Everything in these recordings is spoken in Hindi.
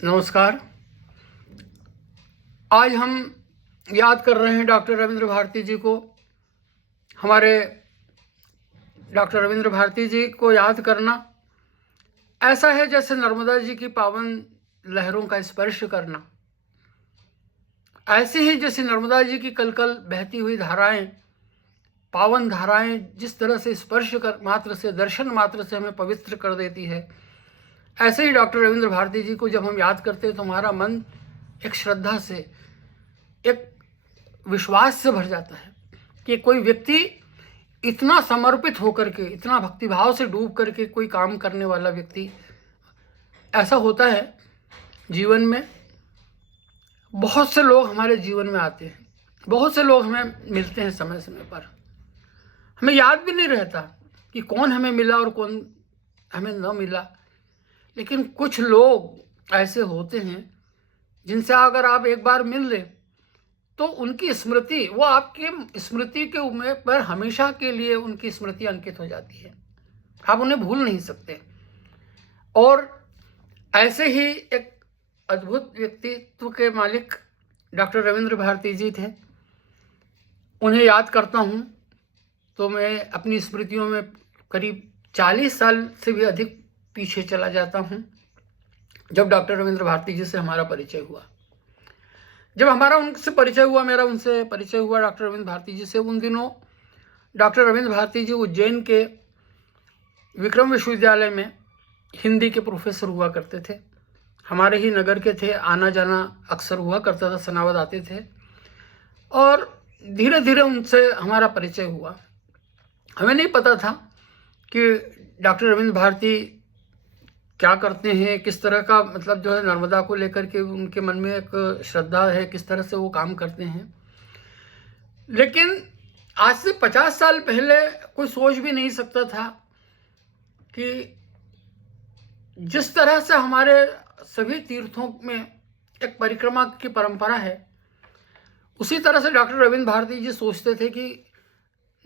नमस्कार। आज हम याद कर रहे हैं डॉक्टर रविंद्र भारती जी को। हमारे डॉक्टर रविंद्र भारती जी को याद करना ऐसा है जैसे नर्मदा जी की पावन लहरों का स्पर्श करना। ऐसे ही जैसे नर्मदा जी की कलकल बहती हुई धाराएं, पावन धाराएं जिस तरह से स्पर्श कर मात्र से, दर्शन मात्र से हमें पवित्र कर देती है, ऐसे ही डॉक्टर रविंद्र भारती जी को जब हम याद करते हैं तो हमारा मन एक श्रद्धा से, एक विश्वास से भर जाता है कि कोई व्यक्ति इतना समर्पित होकर के, इतना भक्तिभाव से डूब करके कोई काम करने वाला व्यक्ति, ऐसा होता है। जीवन में बहुत से लोग हमारे जीवन में आते हैं, बहुत से लोग हमें मिलते हैं, समय समय पर हमें याद भी नहीं रहता कि कौन हमें मिला और कौन हमें न मिला। लेकिन कुछ लोग ऐसे होते हैं जिनसे अगर आप एक बार मिल लें तो उनकी स्मृति, वो आपकी स्मृति के पर हमेशा के लिए उनकी स्मृति अंकित हो जाती है, आप उन्हें भूल नहीं सकते। और ऐसे ही एक अद्भुत व्यक्तित्व के मालिक डॉक्टर रविंद्र भारती जी थे। उन्हें याद करता हूँ तो मैं अपनी स्मृतियों में करीब 40 साल से भी अधिक पीछे चला जाता हूँ, जब डॉक्टर रविंद्र भारती जी से हमारा परिचय हुआ। जब हमारा उनसे परिचय हुआ, मेरा उनसे परिचय हुआ डॉक्टर रविंद्र भारती जी से, उन दिनों डॉक्टर रविंद्र भारती जी उज्जैन के विक्रम विश्वविद्यालय में हिंदी के प्रोफेसर हुआ करते थे। हमारे ही नगर के थे, आना जाना अक्सर हुआ करता था, सनावद आते थे। और धीरे धीरे उनसे हमारा परिचय हुआ। हमें नहीं पता था कि डॉक्टर रविंद्र भारती क्या करते हैं, किस तरह का मतलब जो है नर्मदा को लेकर के उनके मन में एक श्रद्धा है, किस तरह से वो काम करते हैं। लेकिन आज से 50 साल पहले कोई सोच भी नहीं सकता था कि जिस तरह से हमारे सभी तीर्थों में एक परिक्रमा की परंपरा है, उसी तरह से डॉक्टर रविंद्र भारती जी सोचते थे कि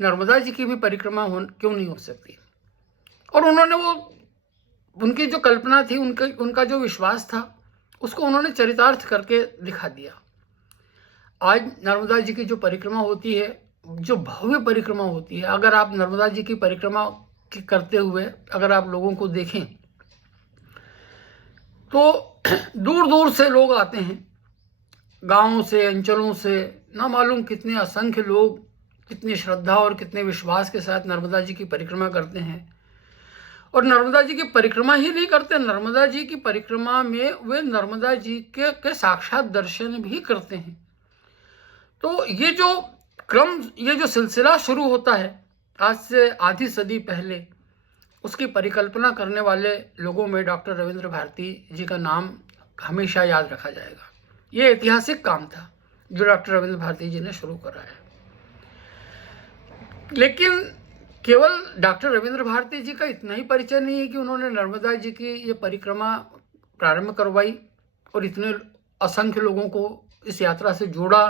नर्मदा जी की भी परिक्रमा क्यों नहीं हो सकती। और उन्होंने उनकी जो कल्पना थी, उनका जो विश्वास था, उसको उन्होंने चरितार्थ करके दिखा दिया। आज नर्मदा जी की जो परिक्रमा होती है, जो भव्य परिक्रमा होती है, अगर आप नर्मदा जी की परिक्रमा करते हुए अगर आप लोगों को देखें तो दूर दूर से लोग आते हैं, गांवों से, अंचलों से, ना मालूम कितने असंख्य लोग कितनी श्रद्धा और कितने विश्वास के साथ नर्मदा जी की परिक्रमा करते हैं। और नर्मदा जी की परिक्रमा ही नहीं करते, नर्मदा जी की परिक्रमा में वे नर्मदा जी के साक्षात दर्शन भी करते हैं। तो ये जो क्रम, ये जो सिलसिला शुरू होता है आज से आधी सदी पहले, उसकी परिकल्पना करने वाले लोगों में डॉक्टर रविंद्र भारती जी का नाम हमेशा याद रखा जाएगा। ये ऐतिहासिक काम था जो डॉक्टर रविंद्र भारती जी ने शुरू करा है। लेकिन केवल डॉक्टर रविंद्र भारती जी का इतना ही परिचय नहीं है कि उन्होंने नर्मदा जी की ये परिक्रमा प्रारंभ करवाई और इतने असंख्य लोगों को इस यात्रा से जोड़ा।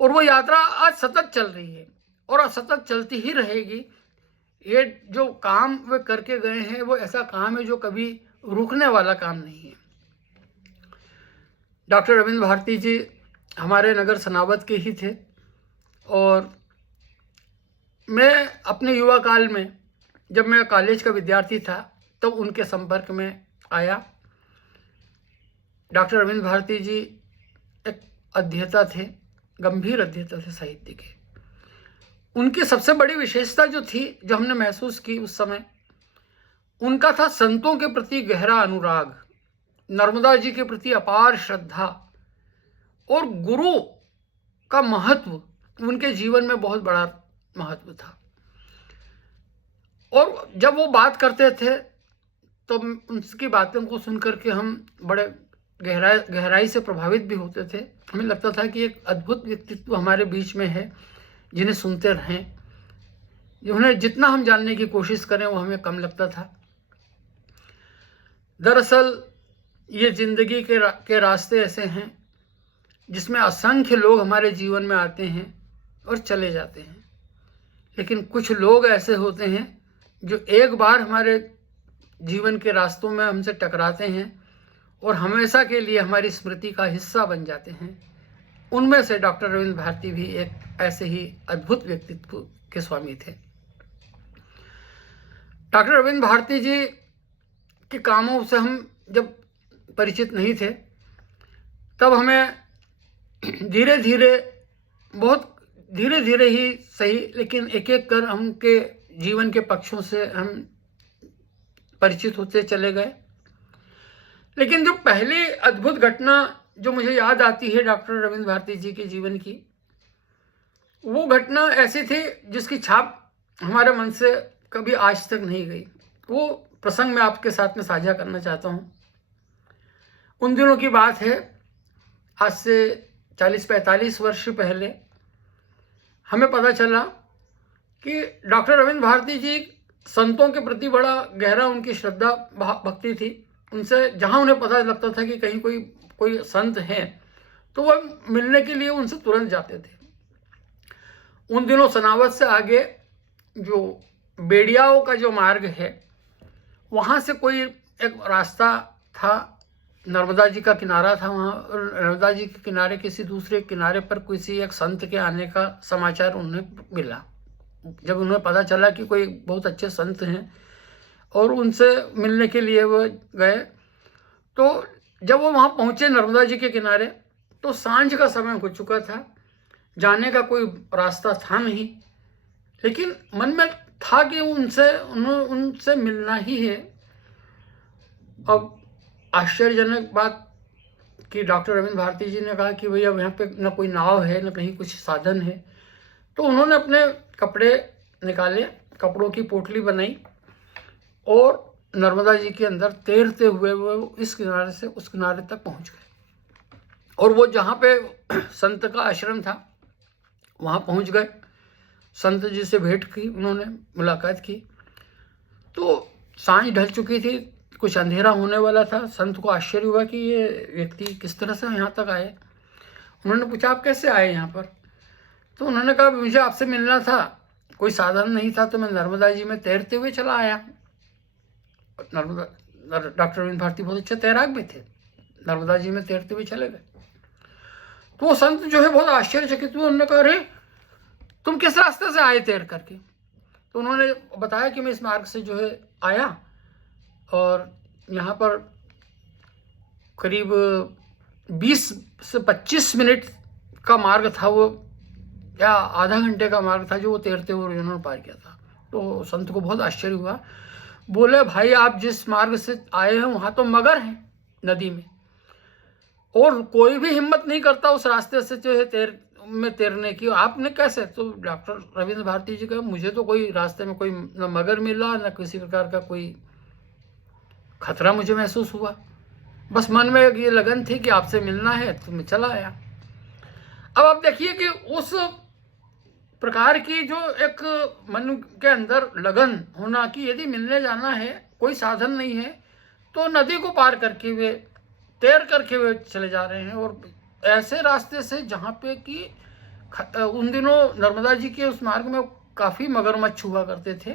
और वो यात्रा आज सतत चल रही है और सतत चलती ही रहेगी। ये जो काम वे करके गए हैं वो ऐसा काम है जो कभी रुकने वाला काम नहीं है। डॉक्टर रविंद्र भारती जी हमारे नगर सनावद के ही थे। और मैं अपने युवा काल में, जब मैं कॉलेज का विद्यार्थी था, तब तो उनके संपर्क में आया। डॉक्टर रविंद्र भारती जी एक अध्येता थे, गंभीर अध्येता थे साहित्य के। उनकी सबसे बड़ी विशेषता जो थी, जो हमने महसूस की उस समय, उनका था संतों के प्रति गहरा अनुराग, नर्मदा जी के प्रति अपार श्रद्धा और गुरु का महत्व उनके जीवन में बहुत बड़ा महत्व था। और जब वो बात करते थे तो उनकी बातों को सुनकर के हम बड़े गहराई से प्रभावित भी होते थे। हमें लगता था कि एक अद्भुत व्यक्तित्व हमारे बीच में है, जिन्हें सुनते रहें, उन्हें जितना हम जानने की कोशिश करें वो हमें कम लगता था। दरअसल ये जिंदगी के रास्ते ऐसे हैं जिसमें असंख्य लोग हमारे जीवन में आते हैं और चले जाते हैं। लेकिन कुछ लोग ऐसे होते हैं जो एक बार हमारे जीवन के रास्तों में हमसे टकराते हैं और हमेशा के लिए हमारी स्मृति का हिस्सा बन जाते हैं। उनमें से डॉक्टर रविंद्र भारती भी एक ऐसे ही अद्भुत व्यक्तित्व के स्वामी थे। डॉक्टर रविंद्र भारती जी के कामों से हम जब परिचित नहीं थे, तब हमें धीरे धीरे, बहुत धीरे धीरे ही सही, लेकिन एक एक कर उनके जीवन के पक्षों से हम परिचित होते चले गए। लेकिन जो पहली अद्भुत घटना जो मुझे याद आती है डॉक्टर रविंद्र भारती जी के जीवन की, वो घटना ऐसी थी जिसकी छाप हमारे मन से कभी आज तक नहीं गई। वो प्रसंग मैं आपके साथ में साझा करना चाहता हूँ। उन दिनों की बात है, आज से 40-45 वर्ष पहले हमें पता चला कि डॉक्टर रविंद्र भारती जी संतों के प्रति बड़ा गहरा उनकी श्रद्धा भक्ति थी। उनसे जहाँ उन्हें पता लगता था कि कहीं कोई संत हैं, तो वह मिलने के लिए उनसे तुरंत जाते थे। उन दिनों सनावद से आगे जो बेड़ियाओं का जो मार्ग है, वहाँ से कोई एक रास्ता था, नर्मदा जी का किनारा था। वहाँ नर्मदा जी के किनारे किसी दूसरे किनारे पर किसी एक संत के आने का समाचार उन्हें मिला। जब उन्हें पता चला कि कोई बहुत अच्छे संत हैं और उनसे मिलने के लिए वो गए, तो जब वो वहाँ पहुँचे नर्मदा जी के किनारे, तो सांझ का समय हो चुका था। जाने का कोई रास्ता था नहीं, लेकिन मन में था कि उनसे मिलना ही है। अब आश्चर्यजनक बात कि डॉक्टर रविंद्र भारती जी ने कहा कि भैया यहाँ पे न कोई नाव है, न कहीं कुछ साधन है। तो उन्होंने अपने कपड़े निकाले, कपड़ों की पोटली बनाई और नर्मदा जी के अंदर तैरते हुए वो इस किनारे से उस किनारे तक पहुँच गए। और वो जहाँ पे संत का आश्रम था, वहाँ पहुँच गए। संत जी से भेंट की, उन्होंने मुलाकात की। तो सांझ ढल चुकी थी, कुछ अंधेरा होने वाला था। संत को आश्चर्य हुआ कि ये व्यक्ति किस तरह से यहाँ तक आए। उन्होंने पूछा, आप कैसे आए यहाँ पर? तो उन्होंने कहा, मुझे आपसे मिलना था, कोई साधन नहीं था, तो मैं नर्मदा जी में तैरते हुए चला आया। डॉक्टर रविंद्र भारती बहुत अच्छे तैराक भी थे, नर्मदा जी में तैरते हुए चले गए। तो वो संत जो है बहुत आश्चर्यचकित हुए। उन्होंने कहा, अरे तुम किस रास्ते से आए तैर करके? तो उन्होंने बताया कि मैं इस मार्ग से जो है आया और यहाँ पर करीब 20 से 25 मिनट का मार्ग था वो, या आधा घंटे का मार्ग था जो वो तैरते हुए उन्होंने पार किया था। तो संत को बहुत आश्चर्य हुआ। बोले, भाई आप जिस मार्ग से आए हैं वहाँ तो मगर हैं नदी में, और कोई भी हिम्मत नहीं करता उस रास्ते से जो है तैरने की, आपने कैसे? तो डॉक्टर रविंद्र भारती जी का, मुझे तो कोई रास्ते में कोई न मगर मिला, न किसी प्रकार का कोई खतरा मुझे महसूस हुआ। बस मन में ये लगन थी कि आपसे मिलना है, तो मैं चला आया। अब आप देखिए कि उस प्रकार की जो एक मन के अंदर लगन होना कि यदि मिलने जाना है, कोई साधन नहीं है, तो नदी को पार करके वे तैर करके वे चले जा रहे हैं। और ऐसे रास्ते से जहाँ पे कि उन दिनों नर्मदा जी के उस मार्ग में काफ़ी मगरमच्छ हुआ करते थे,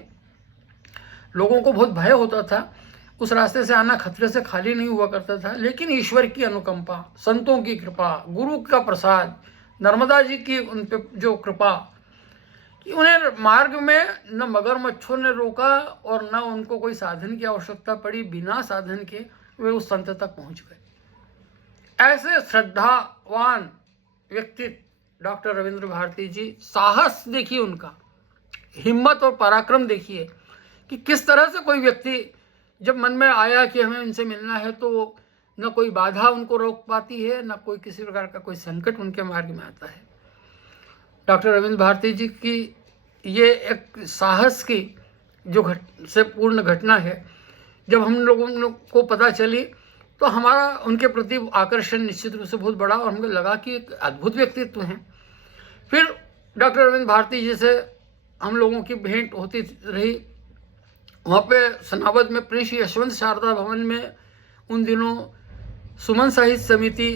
लोगों को बहुत भय होता था। उस रास्ते से आना खतरे से खाली नहीं हुआ करता था। लेकिन ईश्वर की अनुकंपा, संतों की कृपा, गुरु का प्रसाद, नर्मदा जी की उन पे जो कृपा कि उन्हें मार्ग में न मगरमच्छों ने रोका और न उनको कोई साधन की आवश्यकता पड़ी। बिना साधन के वे उस संत तक पहुंच गए। ऐसे श्रद्धावान व्यक्ति डॉक्टर रविंद्र भारती जी, साहस देखिए उनका, हिम्मत और पराक्रम देखिए कि किस तरह से कोई व्यक्ति जब मन में आया कि हमें इनसे मिलना है, तो न कोई बाधा उनको रोक पाती है, न कोई किसी प्रकार का कोई संकट उनके मार्ग में आता है। डॉक्टर रविंद्र भारती जी की ये एक साहस की जो से पूर्ण घटना है, जब हम लोगों को पता चली तो हमारा उनके प्रति आकर्षण निश्चित रूप से बहुत बड़ा, और हमें लगा कि एक अद्भुत व्यक्तित्व हैं। फिर डॉक्टर रविंद्र भारती जी से हम लोगों की भेंट होती रही। वहाँ पे सनावद में प्रिंस यशवंत शारदा भवन में उन दिनों सुमन साहित्य समिति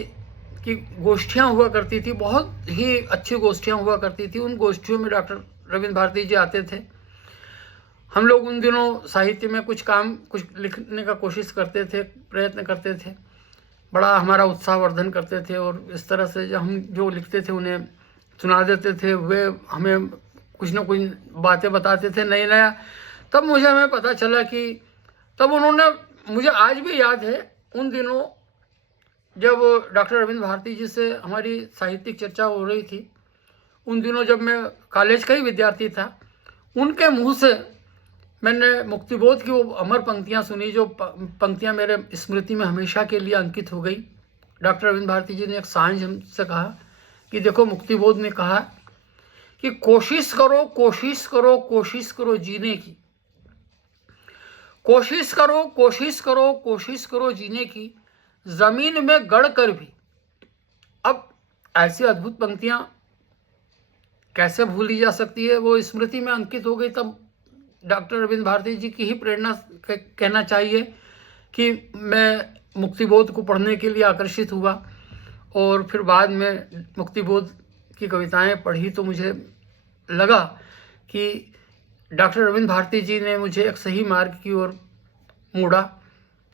की गोष्ठियाँ हुआ करती थी, बहुत ही अच्छी गोष्ठियाँ हुआ करती थी। उन गोष्ठियों में डॉक्टर रविंद्र भारती जी आते थे। हम लोग उन दिनों साहित्य में कुछ लिखने का कोशिश करते थे, प्रयत्न करते थे। बड़ा हमारा उत्साहवर्धन करते थे, और इस तरह से जो हम जो लिखते थे उन्हें सुना देते थे, वे हमें कुछ न कुछ बातें बताते थे नया नया। तब मुझे हमें पता चला कि तब उन्होंने, मुझे आज भी याद है उन दिनों जब डॉक्टर अरविंद भारती जी से हमारी साहित्यिक चर्चा हो रही थी, उन दिनों जब मैं कॉलेज का ही विद्यार्थी था, उनके मुंह से मैंने मुक्तिबोध की वो अमर पंक्तियां सुनी, जो पंक्तियां मेरे स्मृति में हमेशा के लिए अंकित हो गई। डॉक्टर अरविंद भारती जी ने एक सांझ हमसे कहा कि देखो, मुक्तिबोध ने कहा कि कोशिश करो, कोशिश करो, कोशिश करो जीने की, कोशिश करो, कोशिश करो, कोशिश करो जीने की, जमीन में गड़ कर भी। अब ऐसी अद्भुत पंक्तियां कैसे भूली जा सकती है, वो स्मृति में अंकित हो गई। तब डॉक्टर अरविंद भारती जी की ही प्रेरणा कहना चाहिए कि मैं मुक्तिबोध को पढ़ने के लिए आकर्षित हुआ, और फिर बाद में मुक्तिबोध की कविताएं पढ़ी तो मुझे लगा कि डॉक्टर अरविंद भारती जी ने मुझे एक सही मार्ग की ओर मोड़ा।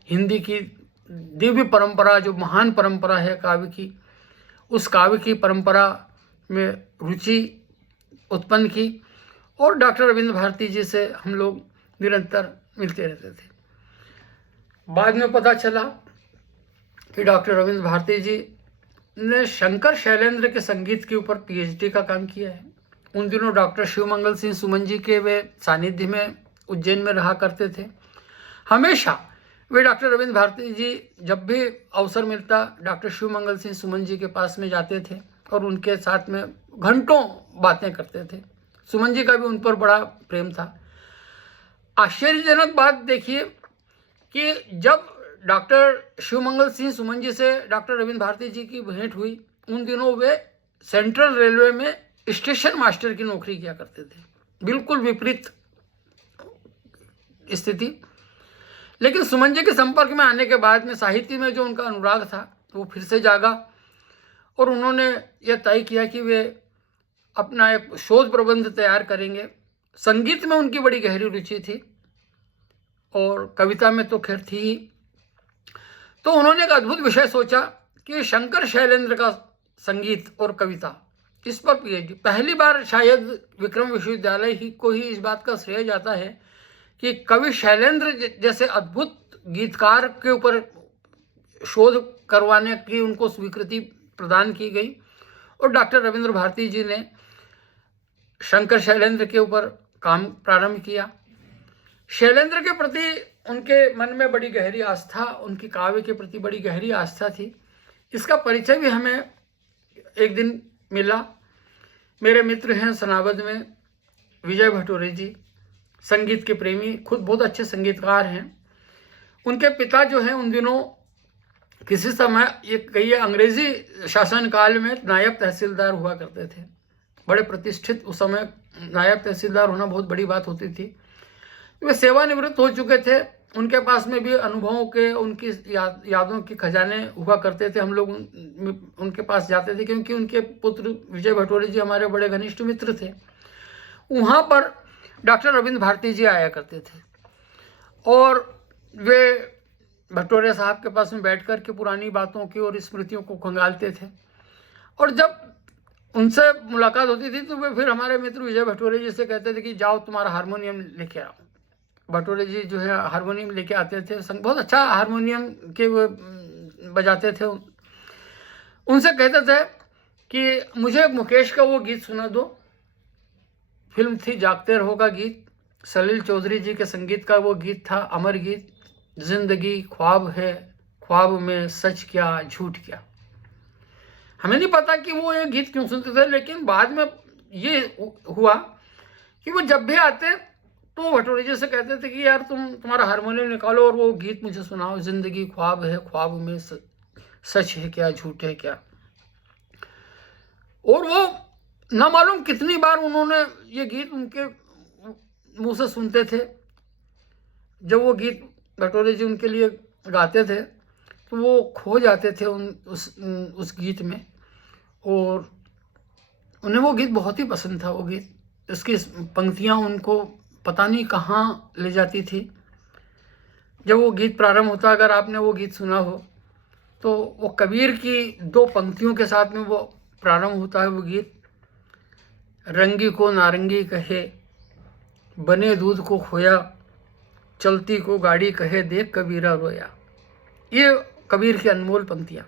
हिंदी की दिव्य परंपरा, जो महान परंपरा है काव्य की, उस काव्य की परंपरा में रुचि उत्पन्न की, और डॉक्टर अरविंद भारती जी से हम लोग निरंतर मिलते रहते थे। बाद में पता चला कि डॉक्टर अरविंद भारती जी ने शंकर शैलेंद्र के संगीत के ऊपर पीएचडी का काम किया है। उन दिनों डॉक्टर शिवमंगल सिंह सुमन जी के वे सानिध्य में उज्जैन में रहा करते थे। हमेशा वे डॉक्टर अरविंद भारती जी जब भी अवसर मिलता डॉक्टर शिवमंगल सिंह सुमन जी के पास में जाते थे और उनके साथ में घंटों बातें करते थे। सुमन जी का भी उन पर बड़ा प्रेम था। आश्चर्यजनक बात देखिए कि जब डॉक्टर शिवमंगल सिंह सुमन जी से डॉक्टर अरविंद भारती जी की भेंट हुई, उन दिनों वे सेंट्रल रेलवे में स्टेशन मास्टर की नौकरी किया करते थे। बिल्कुल विपरीत स्थिति। लेकिन सुमन जी के संपर्क में आने के बाद में साहित्य में जो उनका अनुराग था वो फिर से जागा, और उन्होंने यह तय किया कि वे अपना एक शोध प्रबंध तैयार करेंगे। संगीत में उनकी बड़ी गहरी रुचि थी और कविता में तो खैर थी ही। तो उन्होंने एक अद्भुत विषय सोचा कि शंकर शैलेंद्र का संगीत और कविता, इस पर पीएचडी। पहली बार शायद विक्रम विश्वविद्यालय ही को ही इस बात का श्रेय जाता है कि कवि शैलेंद्र जैसे अद्भुत गीतकार के ऊपर शोध करवाने की उनको स्वीकृति प्रदान की गई, और डॉक्टर रविंद्र भारती जी ने शंकर शैलेंद्र के ऊपर काम प्रारंभ किया। शैलेंद्र के प्रति उनके मन में बड़ी गहरी आस्था, उनकी काव्य के प्रति बड़ी गहरी आस्था थी। इसका परिचय भी हमें एक दिन मिला। मेरे मित्र हैं सनावद में विजय भटोरे जी, संगीत के प्रेमी, खुद बहुत अच्छे संगीतकार हैं। उनके पिता जो हैं उन दिनों किसी समय ये कई अंग्रेजी शासनकाल में नायब तहसीलदार हुआ करते थे, बड़े प्रतिष्ठित। उस समय नायब तहसीलदार होना बहुत बड़ी बात होती थी। वे सेवानिवृत्त हो चुके थे। उनके पास में भी अनुभवों के, उनकी यादों के खजाने हुआ करते थे। हम लोग उनके पास जाते थे क्योंकि उनके पुत्र विजय भटोरे जी हमारे बड़े घनिष्ठ मित्र थे। वहाँ पर डॉक्टर रविंद्र भारती जी आया करते थे और वे भटोरे साहब के पास में बैठ कर के पुरानी बातों की और स्मृतियों को खंगालते थे। और जब उनसे मुलाकात होती थी तो वे फिर हमारे मित्र विजय भटोरे जी से कहते थे कि जाओ तुम्हारा हारमोनियम लेके आओ। भटोरे जी जो है हारमोनियम लेके आते थे, बहुत अच्छा हारमोनियम के वो बजाते थे। उनसे कहते थे कि मुझे मुकेश का वो गीत सुना दो। फिल्म थी जागते रहो का गीत, सलील चौधरी जी के संगीत का वो गीत था, अमर गीत, जिंदगी ख्वाब है, ख्वाब में सच क्या झूठ क्या। हमें नहीं पता कि वो ये गीत क्यों सुनते थे, लेकिन बाद में ये हुआ कि वो जब भी आते तो भटोरे जी से कहते थे कि यार तुम्हारा हारमोनियम निकालो और वो गीत मुझे सुनाओ, जिंदगी ख्वाब है, ख्वाब में सच है क्या झूठ है क्या। और वो ना मालूम कितनी बार उन्होंने ये गीत उनके मुंह से सुनते थे। जब वो गीत भटोरे जी उनके लिए गाते थे तो वो खो जाते थे उस गीत में, और उन्हें वो गीत बहुत ही पसंद था। वो गीत, इसकी पंक्तियाँ उनको पता नहीं कहाँ ले जाती थी। जब वो गीत प्रारंभ होता, अगर आपने वो गीत सुना हो तो वो कबीर की 2 पंक्तियों के साथ में वो प्रारंभ होता है वो गीत। रंगी को नारंगी कहे, बने दूध को खोया, चलती को गाड़ी कहे, देख कबीरा रोया। ये कबीर की अनमोल पंक्तियां।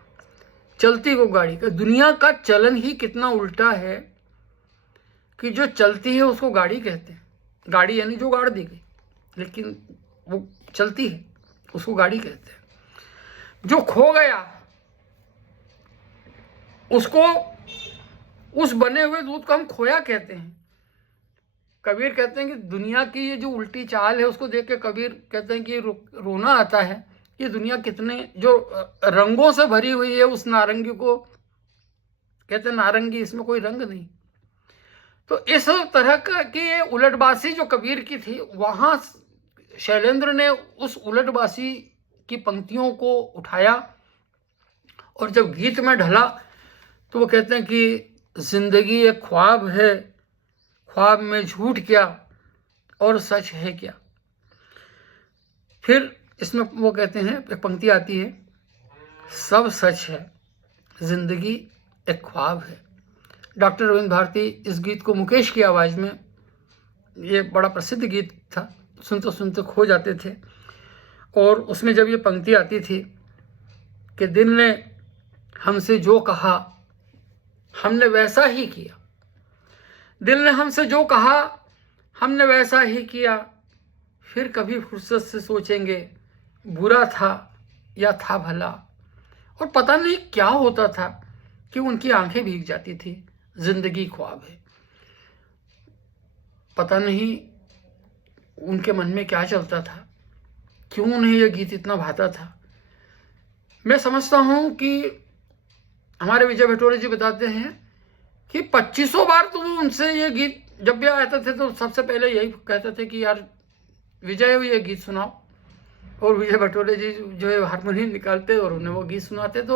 चलती को गाड़ी का, दुनिया का चलन ही कितना उल्टा है कि जो चलती है उसको गाड़ी कहते हैं। गाड़ी यानी जो गाड़ दी गई, लेकिन वो चलती है उसको गाड़ी कहते हैं। जो खो गया उसको, उस बने हुए दूध को हम खोया कहते हैं। कबीर कहते हैं कि दुनिया की ये जो उल्टी चाल है उसको देख के कबीर कहते हैं कि रोना आता है। ये दुनिया कितने जो रंगों से भरी हुई है, उस नारंगी को कहते हैं नारंगी, इसमें कोई रंग नहीं। तो इस तरह का कि ये उलटबासी जो कबीर की थी, वहां शैलेंद्र ने उस उलटबासी की पंक्तियों को उठाया और जब गीत में ढला तो वो कहते हैं कि जिंदगी एक ख्वाब है, ख्वाब में झूठ क्या और सच है क्या। फिर इसमें वो कहते हैं, एक पंक्ति आती है, सब सच है, जिंदगी एक ख्वाब है। डॉक्टर रविंद्र भारती इस गीत को मुकेश की आवाज़ में, ये बड़ा प्रसिद्ध गीत था, सुनते सुनते खो जाते थे। और उसमें जब ये पंक्ति आती थी कि दिल ने हमसे जो कहा हमने वैसा ही किया, दिल ने हमसे जो कहा हमने वैसा ही किया, फिर कभी फुर्सत से सोचेंगे बुरा था या था भला। और पता नहीं क्या होता था कि उनकी आंखें भीग जाती थी। जिंदगी ख्वाब है, पता नहीं उनके मन में क्या चलता था, क्यों उन्हें यह गीत इतना भाता था। मैं समझता हूं कि हमारे विजय भटोरे जी बताते हैं कि 2500 बार तो वो उनसे ये गीत जब भी आते थे तो सबसे पहले यही कहते थे कि यार विजय ये गीत सुनाओ। और विजय भटोरे जी जो है हारमोनियम निकालते और उन्हें वो गीत सुनाते थे।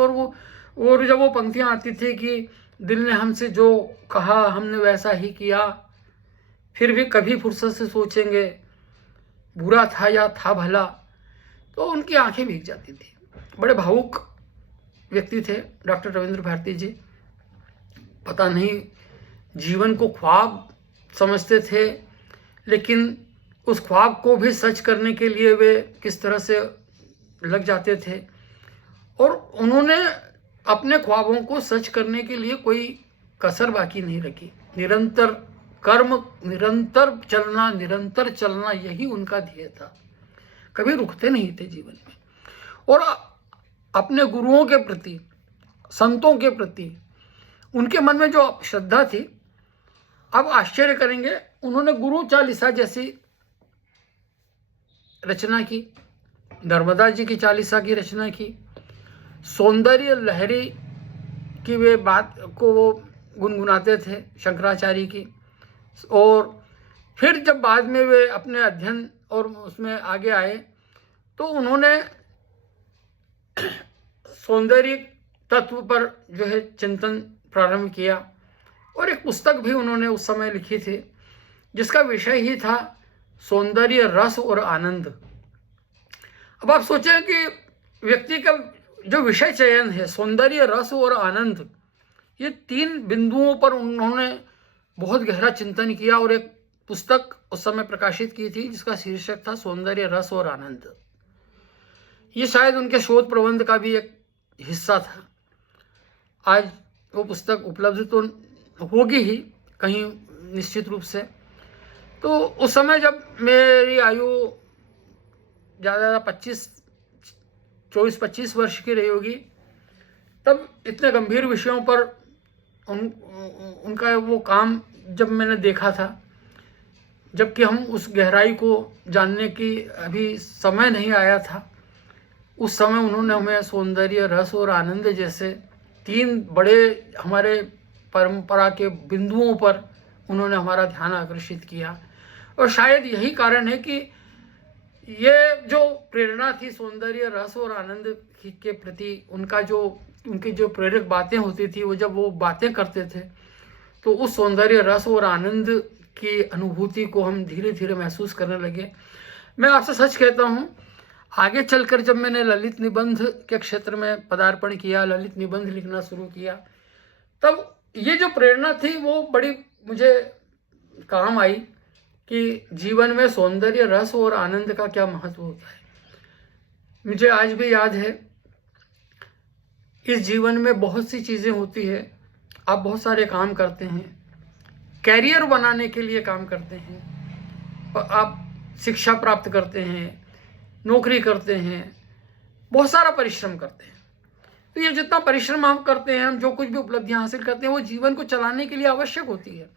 और जब वो पंक्तियां आती थी कि दिल ने हमसे जो कहा हमने वैसा ही किया, फिर भी कभी फुर्सत से सोचेंगे बुरा था या था भला, तो उनकी आंखें भीग जाती थी। बड़े भावुक व्यक्ति थे डॉक्टर रविंद्र भारती जी। पता नहीं जीवन को ख्वाब समझते थे, लेकिन उस ख्वाब को भी सच करने के लिए वे किस तरह से लग जाते थे। और उन्होंने अपने ख्वाबों को सच करने के लिए कोई कसर बाकी नहीं रखी। निरंतर कर्म, निरंतर चलना यही उनका ध्येय था। कभी रुकते नहीं थे जीवन में। और अपने गुरुओं के प्रति, संतों के प्रति उनके मन में जो श्रद्धा थी, अब आश्चर्य करेंगे, उन्होंने गुरु चालीसा जैसी रचना की, नर्मदा जी की चालीसा की रचना की, सौंदर्य लहरी की वे बात को वो गुनगुनाते थे शंकराचार्य की। और फिर जब बाद में वे अपने अध्ययन और उसमें आगे आए तो उन्होंने सौंदर्य तत्व पर जो है चिंतन प्रारंभ किया। और एक पुस्तक भी उन्होंने उस समय लिखी थी जिसका विषय ही था सौंदर्य, रस और आनंद। अब आप सोचें कि व्यक्ति का जो विषय चयन है, सौंदर्य, रस और आनंद, ये 3 बिंदुओं पर उन्होंने बहुत गहरा चिंतन किया और एक पुस्तक उस समय प्रकाशित की थी जिसका शीर्षक था सौंदर्य, रस और आनंद। ये शायद उनके शोध प्रबंध का भी एक हिस्सा था। आज वो पुस्तक उपलब्ध तो होगी ही कहीं निश्चित रूप से। तो उस समय जब मेरी आयु ज़्यादा 24-25 वर्ष की रही होगी, तब इतने गंभीर विषयों पर उनका वो काम जब मैंने देखा था, जबकि हम उस गहराई को जानने की अभी समय नहीं आया था, उस समय उन्होंने हमें सौंदर्य, रस और आनंद जैसे 3 बड़े हमारे परंपरा के बिंदुओं पर उन्होंने हमारा ध्यान आकर्षित किया। और शायद यही कारण है कि ये जो प्रेरणा थी सौंदर्य, रस और आनंद के प्रति, उनकी जो प्रेरक बातें होती थी, वो जब वो बातें करते थे तो उस सौंदर्य, रस और आनंद की अनुभूति को हम धीरे धीरे महसूस करने लगे। मैं आपसे सच कहता हूँ, आगे चलकर जब मैंने ललित निबंध के क्षेत्र में पदार्पण किया, ललित निबंध लिखना शुरू किया, तब ये जो प्रेरणा थी वो बड़ी मुझे काम आई कि जीवन में सौंदर्य, रस और आनंद का क्या महत्व होता है। मुझे आज भी याद है, इस जीवन में बहुत सी चीज़ें होती है, आप बहुत सारे काम करते हैं, कैरियर बनाने के लिए काम करते हैं, आप शिक्षा प्राप्त करते हैं, नौकरी करते हैं, बहुत सारा परिश्रम करते हैं। तो ये जितना परिश्रम हम करते हैं, हम जो कुछ भी उपलब्धियां हासिल करते हैं, वो जीवन को चलाने के लिए आवश्यक होती है।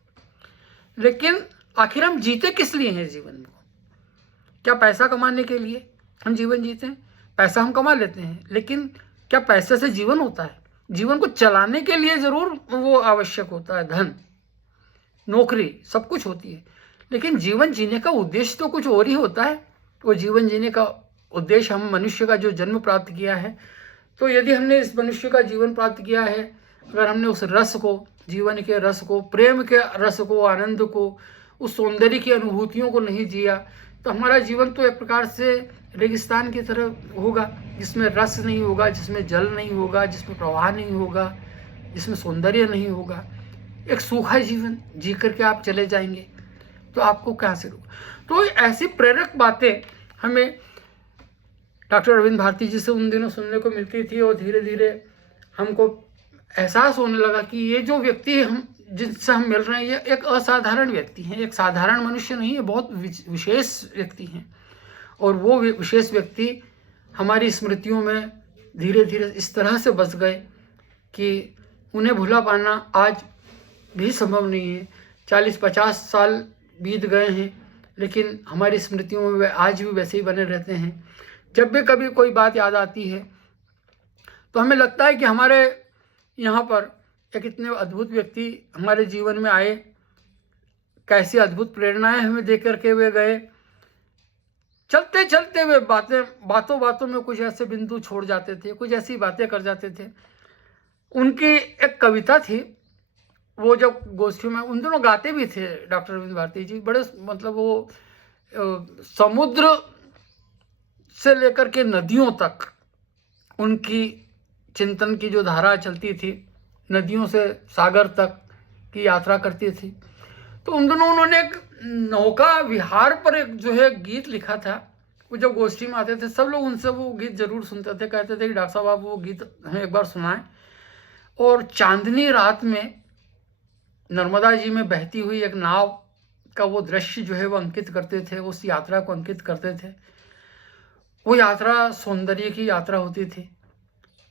लेकिन आखिर हम जीते किस लिए हैं जीवन में? क्या पैसा कमाने के लिए हम जीवन जीते हैं? पैसा हम कमा लेते हैं, लेकिन क्या पैसे से जीवन होता है? जीवन को चलाने के लिए जरूर वो आवश्यक होता है, धन, नौकरी, सब कुछ होती है, लेकिन जीवन जीने का उद्देश्य तो कुछ और ही होता है। वो जीवन जीने का उद्देश्य, हम मनुष्य का जो जन्म प्राप्त किया है, तो यदि हमने इस मनुष्य का जीवन प्राप्त किया है, अगर हमने उस रस को, जीवन के रस को, प्रेम के रस को, आनंद को, उस सौंदर्य की अनुभूतियों को नहीं जिया, तो हमारा जीवन तो एक प्रकार से रेगिस्तान की तरह होगा, जिसमें रस नहीं होगा, जिसमें जल नहीं होगा, जिसमें प्रवाह नहीं होगा, जिसमें सौंदर्य नहीं होगा। एक सूखा जीवन जी करके आप चले जाएंगे तो आपको कहाँ से रोका? तो ऐसी प्रेरक बातें हमें डॉक्टर अरविंद भारती जी से उन दिनों सुनने को मिलती थी, और धीरे धीरे हमको एहसास होने लगा कि ये जो व्यक्ति हम जिनसे हम मिल रहे हैं, ये एक असाधारण व्यक्ति हैं, एक साधारण मनुष्य नहीं है, बहुत विशेष व्यक्ति हैं। और वो विशेष व्यक्ति हमारी स्मृतियों में धीरे धीरे इस तरह से बस गए कि उन्हें भुला पाना आज भी संभव नहीं है। 40-50 साल बीत गए हैं, लेकिन हमारी स्मृतियों में वे आज भी वैसे ही बने रहते हैं। जब भी कभी कोई बात याद आती है तो हमें लगता है कि हमारे यहाँ पर एक इतने अद्भुत व्यक्ति हमारे जीवन में आए, कैसी अद्भुत प्रेरणाएं हमें दे करके वे गए। चलते चलते वे बातों बातों में कुछ ऐसे बिंदु छोड़ जाते थे, कुछ ऐसी बातें कर जाते थे। उनकी एक कविता थी, वो जब गोष्ठी में उन दोनों गाते भी थे डॉक्टर अरविंद भारती जी, बड़े मतलब वो समुद्र से लेकर के नदियों तक उनकी चिंतन की जो धारा चलती थी, नदियों से सागर तक की यात्रा करती थी। तो उन दोनों उन्होंने एक नौका विहार पर एक जो है गीत लिखा था। वो जब गोष्ठी में आते थे, सब लोग उनसे वो गीत जरूर सुनते थे, कहते थे कि डॉक्टर साहब आप वो गीत हमें एक बार सुनाएं। और चांदनी रात में नर्मदा जी में बहती हुई एक नाव का वो दृश्य जो है वो अंकित करते थे, उस यात्रा को अंकित करते थे। वो यात्रा सौंदर्य की यात्रा होती थी,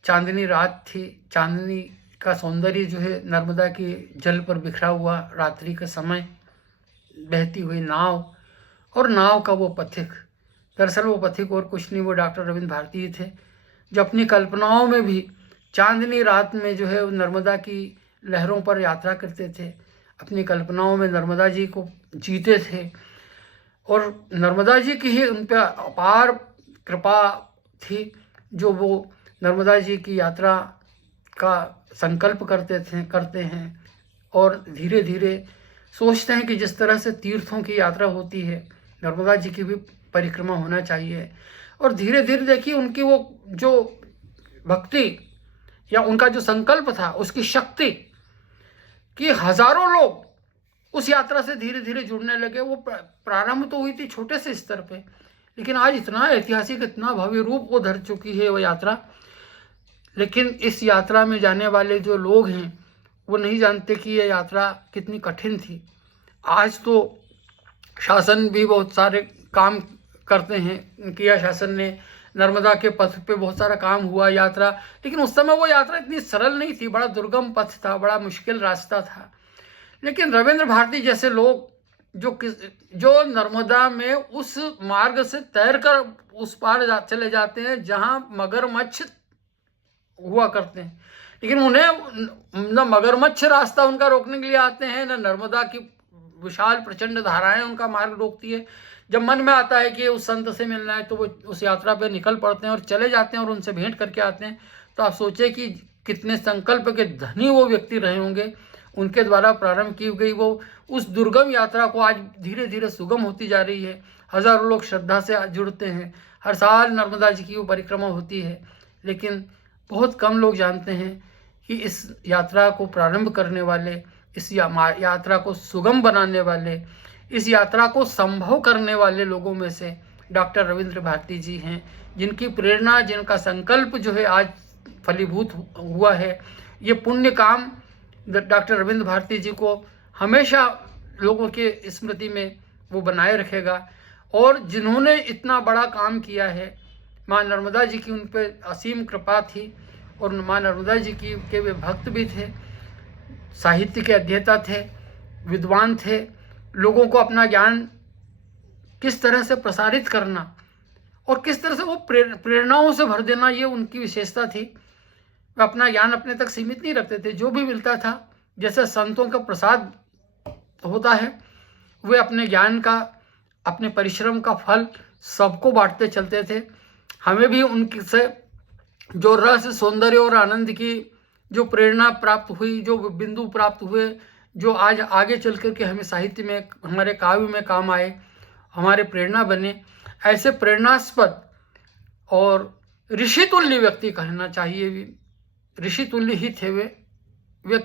चांदनी रात थी, चांदनी का सौंदर्य जो है नर्मदा के जल पर बिखरा हुआ, रात्रि के समय बहती हुई नाव, और नाव का वो पथिक, दरअसल वो पथिक और कुछ नहीं, वो डॉक्टर अरविंद भारती थे, जो अपनी कल्पनाओं में भी चांदनी रात में जो है नर्मदा की लहरों पर यात्रा करते थे, अपनी कल्पनाओं में नर्मदा जी को जीते थे। और नर्मदा जी की ही उन पर अपार कृपा थी, जो वो नर्मदा जी की यात्रा का संकल्प करते हैं और धीरे धीरे सोचते हैं कि जिस तरह से तीर्थों की यात्रा होती है, नर्मदा जी की भी परिक्रमा होना चाहिए। और धीरे धीरे देखिए उनकी वो जो भक्ति या उनका जो संकल्प था, उसकी शक्ति कि हजारों लोग उस यात्रा से धीरे धीरे जुड़ने लगे। वो प्रारंभ तो हुई थी छोटे से स्तर पे, लेकिन आज इतना ऐतिहासिक, इतना भव्य रूप वो धर चुकी है वो यात्रा। लेकिन इस यात्रा में जाने वाले जो लोग हैं वो नहीं जानते कि ये यात्रा कितनी कठिन थी। आज तो शासन भी बहुत सारे काम करते हैं, किया शासन ने, नर्मदा के पथ पे बहुत सारा काम हुआ, यात्रा, लेकिन उस समय वो यात्रा इतनी सरल नहीं थी, बड़ा दुर्गम पथ था, बड़ा मुश्किल रास्ता था। लेकिन रविंद्र भारती जैसे लोग जो नर्मदा में उस मार्ग से तैरकर उस पार चले जाते हैं जहां मगरमच्छ हुआ करते हैं, लेकिन उन्हें न मगरमच्छ रास्ता उनका रोकने के लिए आते हैं, न नर्मदा की विशाल प्रचंड धाराएं उनका मार्ग रोकती है। जब मन में आता है कि उस संत से मिलना है तो वो उस यात्रा पे निकल पड़ते हैं और चले जाते हैं और उनसे भेंट करके आते हैं। तो आप सोचिए कि कितने संकल्प के धनी वो व्यक्ति रहे होंगे। उनके द्वारा प्रारंभ की गई वो उस दुर्गम यात्रा को आज धीरे धीरे सुगम होती जा रही है। हजारों लोग श्रद्धा से जुड़ते हैं, हर साल नर्मदा जी की वो परिक्रमा होती है, लेकिन बहुत कम लोग जानते हैं कि इस यात्रा को प्रारंभ करने वाले, इस यात्रा को सुगम बनाने वाले, इस यात्रा को संभव करने वाले लोगों में से डॉक्टर रविंद्र भारती जी हैं, जिनकी प्रेरणा, जिनका संकल्प जो है आज फलीभूत हुआ है। ये पुण्य काम डॉक्टर रविंद्र भारती जी को हमेशा लोगों के स्मृति में वो बनाए रखेगा। और जिन्होंने इतना बड़ा काम किया है, माँ नर्मदा जी की उन पर असीम कृपा थी, और माँ नर्मदा जी की के वे भक्त भी थे, साहित्य के अध्येता थे, विद्वान थे। लोगों को अपना ज्ञान किस तरह से प्रसारित करना और किस तरह से वो प्रेरणाओं से भर देना, ये उनकी विशेषता थी। वे अपना ज्ञान अपने तक सीमित नहीं रखते थे। जो भी मिलता था, जैसे संतों का प्रसाद होता है, वे अपने ज्ञान का, अपने परिश्रम का फल सबको बांटते चलते थे। हमें भी उनसे जो रस, सौंदर्य और आनंद की जो प्रेरणा प्राप्त हुई, जो बिंदु प्राप्त हुए, जो आज आगे चल कर के हमें साहित्य में, हमारे काव्य में काम आए, हमारे प्रेरणा बने, ऐसे प्रेरणास्पद और ऋषि तुल्य व्यक्ति कहना चाहिए, ऋषि तुल्य ही थे वे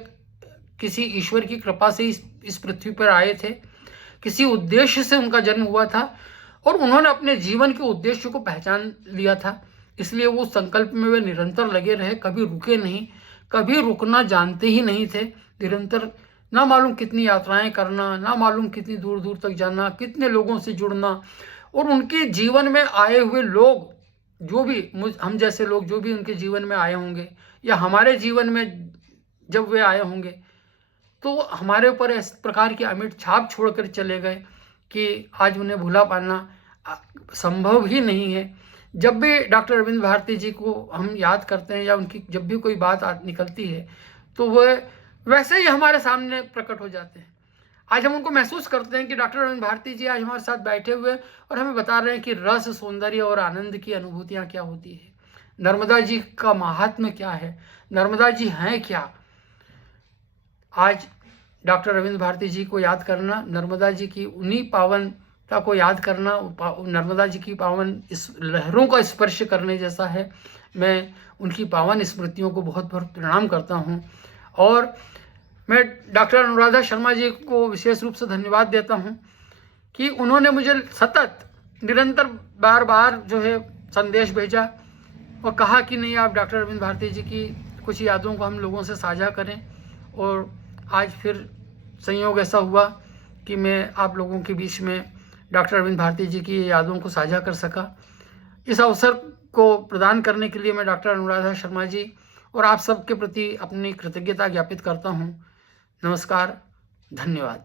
किसी ईश्वर की कृपा से इस पृथ्वी पर आए थे, किसी उद्देश्य से उनका जन्म हुआ था, और उन्होंने अपने जीवन के उद्देश्य को पहचान लिया था। इसलिए वो संकल्प में वे निरंतर लगे रहे, कभी रुके नहीं, कभी रुकना जानते ही नहीं थे। निरंतर ना मालूम कितनी यात्राएं करना, ना मालूम कितनी दूर दूर तक जाना, कितने लोगों से जुड़ना, और उनके जीवन में आए हुए लोग, जो भी हम जैसे लोग जो भी उनके जीवन में आए होंगे, या हमारे जीवन में जब वे आए होंगे, तो हमारे ऊपर इस प्रकार की अमिट छाप छोड़कर चले गए कि आज उन्हें भूला पाना संभव ही नहीं है। जब भी डॉक्टर रविंद्र भारती जी को हम याद करते हैं, या उनकी जब भी कोई बात निकलती है, तो वह वैसे ही हमारे सामने प्रकट हो जाते हैं। आज हम उनको महसूस करते हैं कि डॉक्टर रविंद्र भारती जी आज हमारे साथ बैठे हुए और हमें बता रहे हैं कि रस, सौंदर्य और आनंद की अनुभूतियाँ क्या होती है, नर्मदा जी का महात्म्य क्या है, नर्मदा जी हैं क्या। आज डॉक्टर रविंद्र भारती जी को याद करना, नर्मदा जी की उन्हीं पावनता को याद करना, नर्मदा जी की पावन इस लहरों का स्पर्श करने जैसा है। मैं उनकी पावन स्मृतियों को बहुत बहुत प्रणाम करता हूँ, और मैं डॉक्टर अनुराधा शर्मा जी को विशेष रूप से धन्यवाद देता हूँ कि उन्होंने मुझे सतत, निरंतर, बार बार जो है संदेश भेजा और कहा कि नहीं, आप डॉक्टर रविंद्र भारती जी की कुछ यादों को हम लोगों से साझा करें। और आज फिर संयोग ऐसा हुआ कि मैं आप लोगों के बीच में डॉक्टर रविंद्र भारती जी की यादों को साझा कर सका। इस अवसर को प्रदान करने के लिए मैं डॉक्टर अनुराधा शर्मा जी और आप सबके प्रति अपनी कृतज्ञता ज्ञापित करता हूँ। नमस्कार, धन्यवाद।